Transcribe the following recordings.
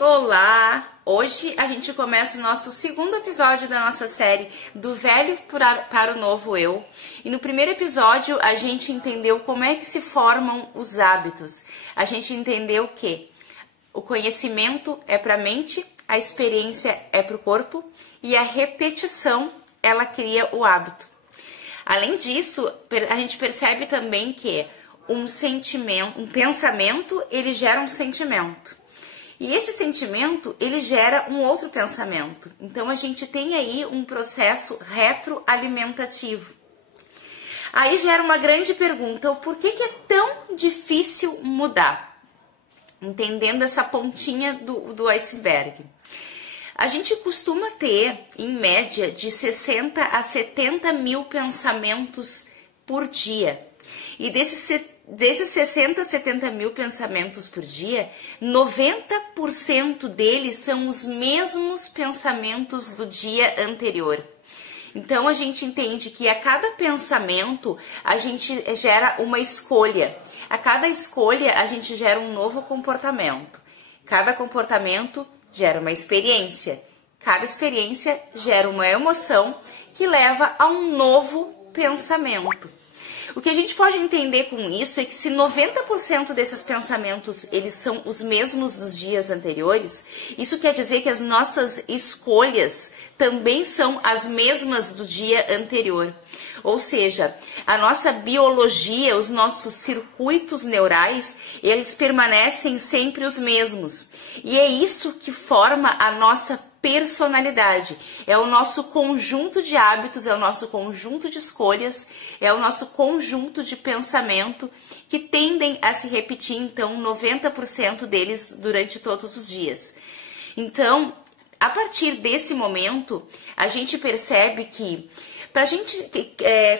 Olá! Hoje a gente começa o nosso segundo episódio da nossa série Do Velho para o Novo Eu. E no primeiro episódio a gente entendeu como é que se formam os hábitos. A gente entendeu que o conhecimento é para a mente, a experiência é para o corpo e a repetição ela cria o hábito. Além disso, a gente percebe também que um pensamento, ele gera um sentimento. E esse sentimento, ele gera um outro pensamento. Então, a gente tem aí um processo retroalimentativo. Aí gera uma grande pergunta, o porquê que é tão difícil mudar? Entendendo essa pontinha do iceberg. A gente costuma ter, em média, de 60 a 70 mil pensamentos por dia. E desses 60 a 70 mil pensamentos por dia, 90% deles são os mesmos pensamentos do dia anterior. Então, a gente entende que a cada pensamento, a gente gera uma escolha. A cada escolha, a gente gera um novo comportamento. Cada comportamento gera uma experiência. Cada experiência gera uma emoção que leva a um novo pensamento. O que a gente pode entender com isso é que se 90% desses pensamentos eles são os mesmos dos dias anteriores, isso quer dizer que as nossas escolhas também são as mesmas do dia anterior. Ou seja, a nossa biologia, os nossos circuitos neurais, eles permanecem sempre os mesmos. E é isso que forma a nossa personalidade. É o nosso conjunto de hábitos, é o nosso conjunto de escolhas, é o nosso conjunto de pensamento que tendem a se repetir, então, 90% deles durante todos os dias. Então, a partir desse momento, a gente percebe que para a gente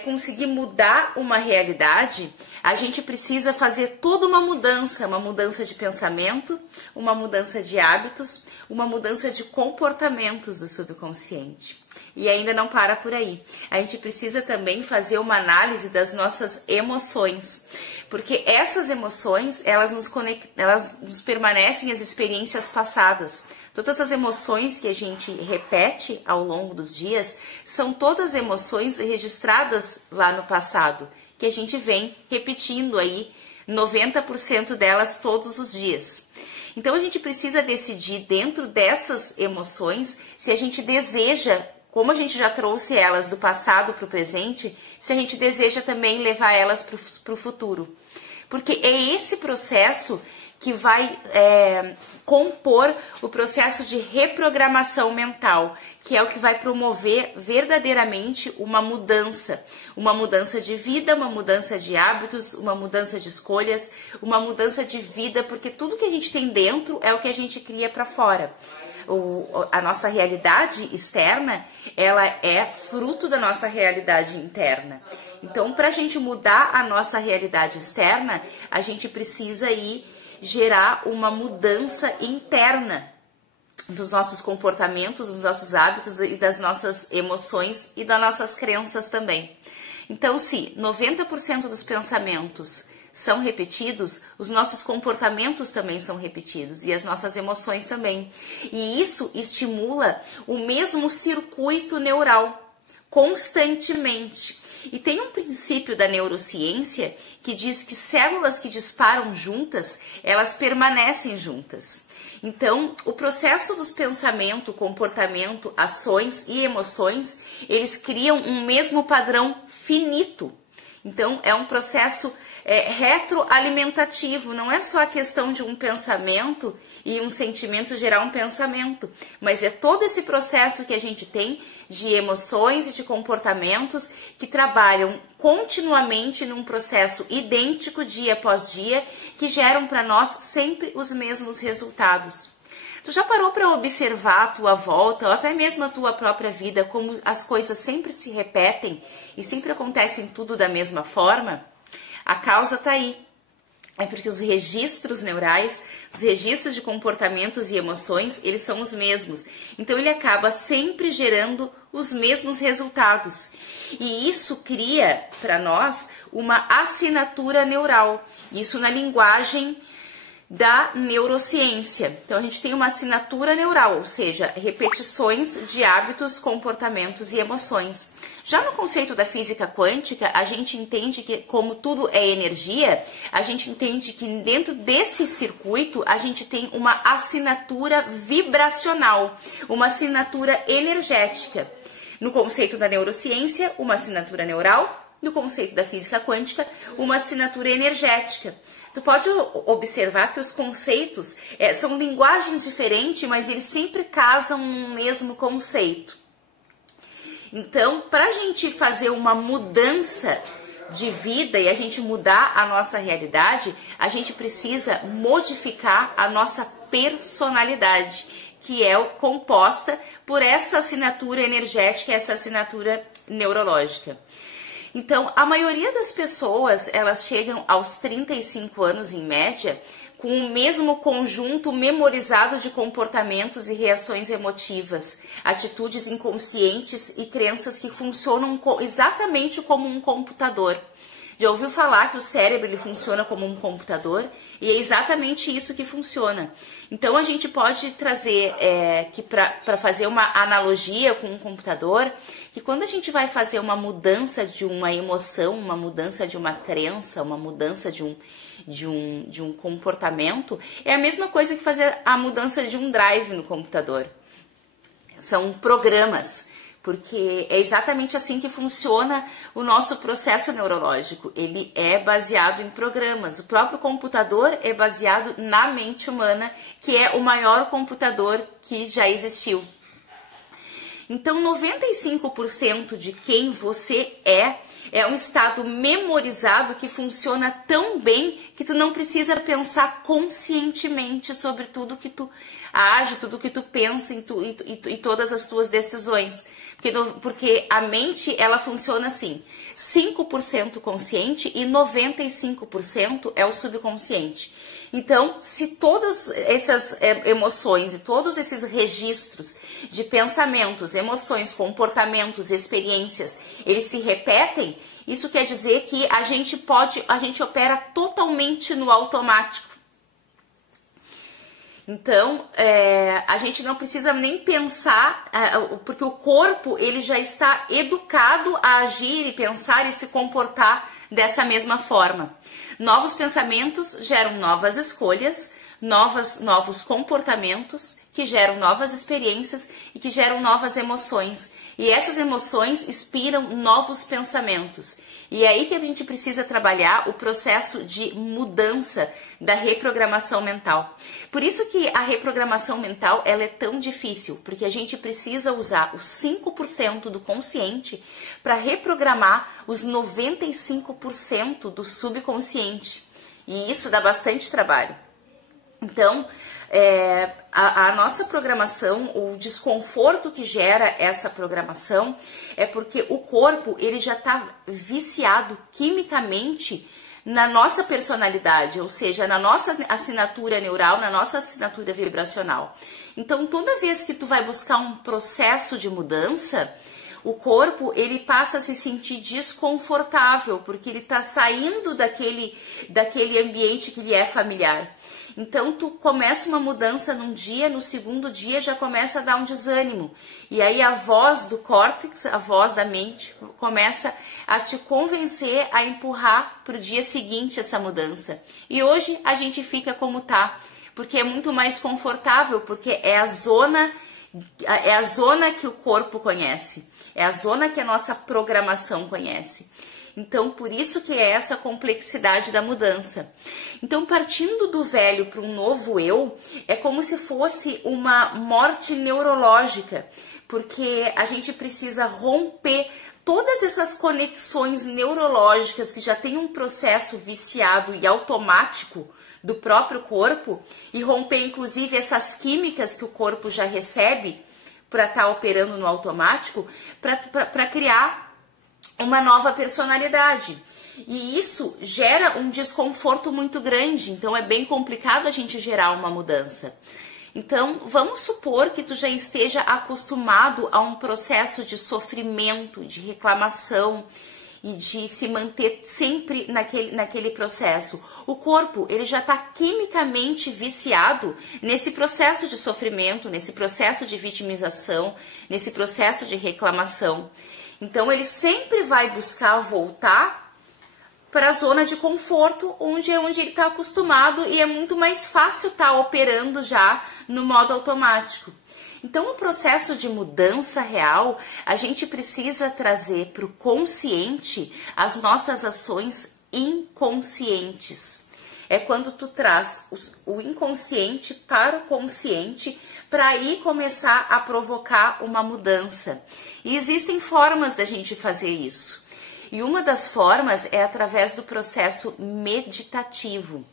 conseguir mudar uma realidade, a gente precisa fazer toda uma mudança de pensamento, uma mudança de hábitos, uma mudança de comportamentos do subconsciente. E ainda não para por aí. A gente precisa também fazer uma análise das nossas emoções, porque essas emoções, elas nos permanecem as experiências passadas. Todas as emoções que a gente repete ao longo dos dias são todas emoções registradas lá no passado, que a gente vem repetindo aí 90% delas todos os dias. Então a gente precisa decidir dentro dessas emoções se a gente deseja, como a gente já trouxe elas do passado para o presente, se a gente deseja também levar elas para o futuro. Porque é esse processo que vai compor o processo de reprogramação mental, que é o que vai promover verdadeiramente uma mudança de vida, uma mudança de hábitos, uma mudança de escolhas, uma mudança de vida, porque tudo que a gente tem dentro é o que a gente cria para fora. A nossa realidade externa, ela é fruto da nossa realidade interna. Então, para a gente mudar a nossa realidade externa, a gente precisa gerar uma mudança interna dos nossos comportamentos, dos nossos hábitos e das nossas emoções e das nossas crenças também. Então, se 90% dos pensamentos são repetidos, os nossos comportamentos também são repetidos e as nossas emoções também. E isso estimula o mesmo circuito neural constantemente. E tem um princípio da neurociência que diz que células que disparam juntas, elas permanecem juntas. Então, o processo dos pensamentos, comportamento, ações e emoções, eles criam um mesmo padrão finito. Então, é um processo retroalimentativo, não é só a questão de um pensamento e um sentimento gerar um pensamento, mas é todo esse processo que a gente tem de emoções e de comportamentos que trabalham continuamente num processo idêntico dia após dia, que geram para nós sempre os mesmos resultados. Tu já parou para observar a tua volta, ou até mesmo a tua própria vida, como as coisas sempre se repetem e sempre acontecem tudo da mesma forma? A causa está aí. É porque os registros neurais, os registros de comportamentos e emoções, eles são os mesmos. Então, ele acaba sempre gerando os mesmos resultados. E isso cria, para nós, uma assinatura neural. Isso na linguagem da neurociência. Então, a gente tem uma assinatura neural, ou seja, repetições de hábitos, comportamentos e emoções. Já no conceito da física quântica, a gente entende que, como tudo é energia, a gente entende que dentro desse circuito, a gente tem uma assinatura vibracional, uma assinatura energética. No conceito da neurociência, uma assinatura neural. No conceito da física quântica, uma assinatura energética. Tu pode observar que os conceitos são linguagens diferentes, mas eles sempre casam no mesmo conceito. Então, para a gente fazer uma mudança de vida e a gente mudar a nossa realidade, a gente precisa modificar a nossa personalidade, que é composta por essa assinatura energética, essa assinatura neurológica. Então, a maioria das pessoas, elas chegam aos 35 anos em média com o mesmo conjunto memorizado de comportamentos e reações emotivas, atitudes inconscientes e crenças que funcionam exatamente como um computador. Já ouviu falar que o cérebro ele funciona como um computador? E é exatamente isso que funciona. Então, a gente pode trazer, que para fazer uma analogia com um computador, que quando a gente vai fazer uma mudança de uma emoção, uma mudança de uma crença, uma mudança de um comportamento, é a mesma coisa que fazer a mudança de um drive no computador. São programas. Porque é exatamente assim que funciona o nosso processo neurológico. Ele é baseado em programas. O próprio computador é baseado na mente humana, que é o maior computador que já existiu. Então, 95% de quem você é um estado memorizado que funciona tão bem que tu não precisa pensar conscientemente sobre tudo que tu age, tudo que tu pensa e todas as tuas decisões. Porque a mente, ela funciona assim, 5% consciente e 95% é o subconsciente. Então, se todas essas emoções e todos esses registros de pensamentos, emoções, comportamentos, experiências, eles se repetem, isso quer dizer que a gente opera totalmente no automático. Então, a gente não precisa nem pensar, porque o corpo ele já está educado a agir e pensar e se comportar dessa mesma forma. Novos pensamentos geram novas escolhas, novos comportamentos que geram novas experiências e que geram novas emoções. E essas emoções inspiram novos pensamentos. E é aí que a gente precisa trabalhar o processo de mudança da reprogramação mental. Por isso que a reprogramação mental ela é tão difícil, porque a gente precisa usar os 5% do consciente para reprogramar os 95% do subconsciente. E isso dá bastante trabalho. Então, a nossa programação, o desconforto que gera essa programação é porque o corpo ele já está viciado quimicamente na nossa personalidade, ou seja, na nossa assinatura neural, na nossa assinatura vibracional. Então, toda vez que tu vai buscar um processo de mudança, o corpo ele passa a se sentir desconfortável, porque ele está saindo daquele ambiente que lhe é familiar. Então, tu começa uma mudança num dia, no segundo dia já começa a dar um desânimo. E aí a voz do córtex, a voz da mente, começa a te convencer a empurrar para o dia seguinte essa mudança. E hoje a gente fica como tá, porque é muito mais confortável, porque é a zona que o corpo conhece, é a zona que a nossa programação conhece. Então, por isso que é essa complexidade da mudança. Então, partindo do velho para um novo eu, é como se fosse uma morte neurológica, porque a gente precisa romper todas essas conexões neurológicas que já tem um processo viciado e automático do próprio corpo e romper, inclusive, essas químicas que o corpo já recebe para estar operando no automático, para criar uma nova personalidade. E isso gera um desconforto muito grande, então é bem complicado a gente gerar uma mudança. Então, vamos supor que tu já esteja acostumado a um processo de sofrimento, de reclamação, e de se manter sempre naquele processo. O corpo, ele já está quimicamente viciado nesse processo de sofrimento, nesse processo de vitimização, nesse processo de reclamação. Então, ele sempre vai buscar voltar para a zona de conforto, onde ele está acostumado e é muito mais fácil estar operando já no modo automático. Então, o processo de mudança real, a gente precisa trazer para o consciente as nossas ações inconscientes. É quando tu traz o inconsciente para o consciente para aí começar a provocar uma mudança. E existem formas da gente fazer isso. E uma das formas é através do processo meditativo.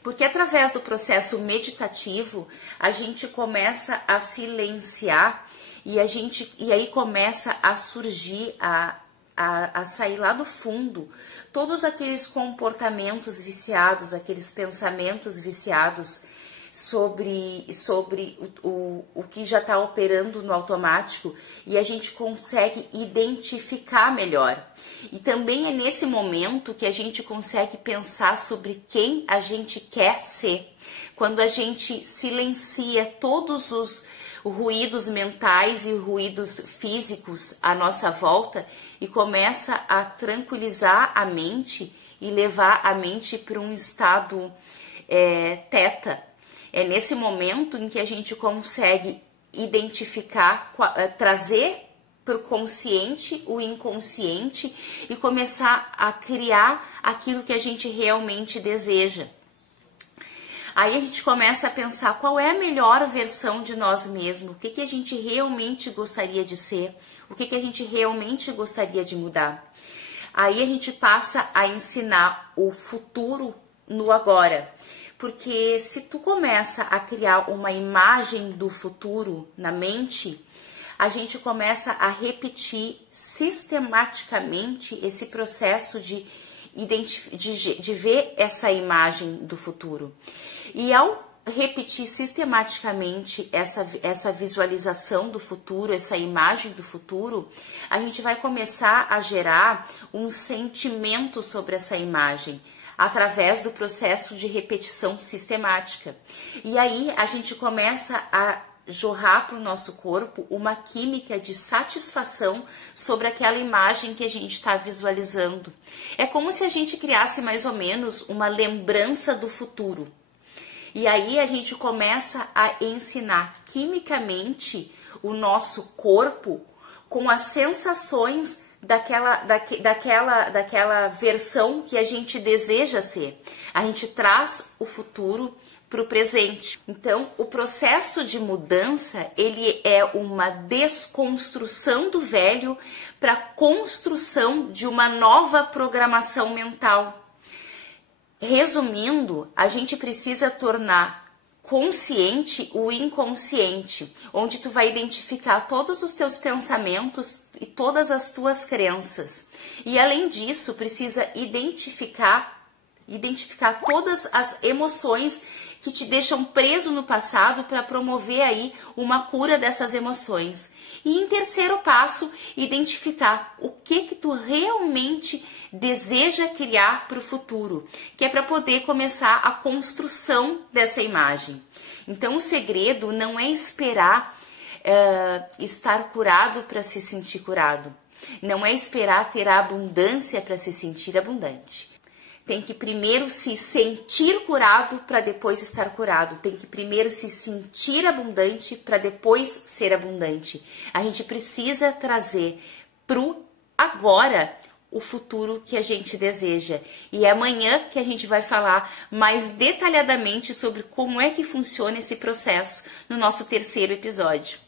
Porque através do processo meditativo, a gente começa a silenciar e aí começa a surgir, a sair lá do fundo, todos aqueles comportamentos viciados, aqueles pensamentos viciados sobre o que já está operando no automático, e a gente consegue identificar melhor. E também é nesse momento que a gente consegue pensar sobre quem a gente quer ser. Quando a gente silencia todos os ruídos mentais e ruídos físicos à nossa volta e começa a tranquilizar a mente e levar a mente para um estado teta. É nesse momento em que a gente consegue identificar, trazer para o consciente o inconsciente e começar a criar aquilo que a gente realmente deseja. Aí a gente começa a pensar qual é a melhor versão de nós mesmos, o que a gente realmente gostaria de ser, o que a gente realmente gostaria de mudar. Aí a gente passa a ensinar o futuro no agora. Porque se tu começa a criar uma imagem do futuro na mente, a gente começa a repetir sistematicamente esse processo de ver essa imagem do futuro. E ao repetir sistematicamente essa visualização do futuro, essa imagem do futuro, a gente vai começar a gerar um sentimento sobre essa imagem, através do processo de repetição sistemática. E aí a gente começa a jorrar para o nosso corpo uma química de satisfação sobre aquela imagem que a gente está visualizando. É como se a gente criasse mais ou menos uma lembrança do futuro. E aí a gente começa a ensinar quimicamente o nosso corpo com as sensações daquela versão que a gente deseja ser. A gente traz o futuro para o presente. Então, o processo de mudança, ele é uma desconstrução do velho para a construção de uma nova programação mental. Resumindo, a gente precisa tornar consciente o inconsciente, onde tu vai identificar todos os teus pensamentos e todas as tuas crenças. E além disso, precisa identificar todas as emoções que te deixam preso no passado para promover aí uma cura dessas emoções. E em terceiro passo, identificar o que tu realmente deseja criar para o futuro, que é para poder começar a construção dessa imagem. Então, o segredo não é esperar estar curado para se sentir curado. Não é esperar ter a abundância para se sentir abundante. Tem que primeiro se sentir curado para depois estar curado. Tem que primeiro se sentir abundante para depois ser abundante. A gente precisa trazer pro agora o futuro que a gente deseja. E é amanhã que a gente vai falar mais detalhadamente sobre como é que funciona esse processo no nosso terceiro episódio.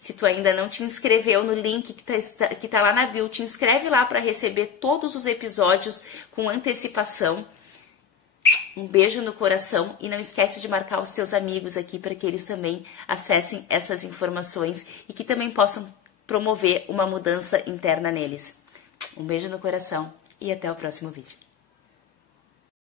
Se tu ainda não te inscreveu no link que tá lá na bio, te inscreve lá para receber todos os episódios com antecipação. Um beijo no coração e não esquece de marcar os teus amigos aqui para que eles também acessem essas informações e que também possam promover uma mudança interna neles. Um beijo no coração e até o próximo vídeo.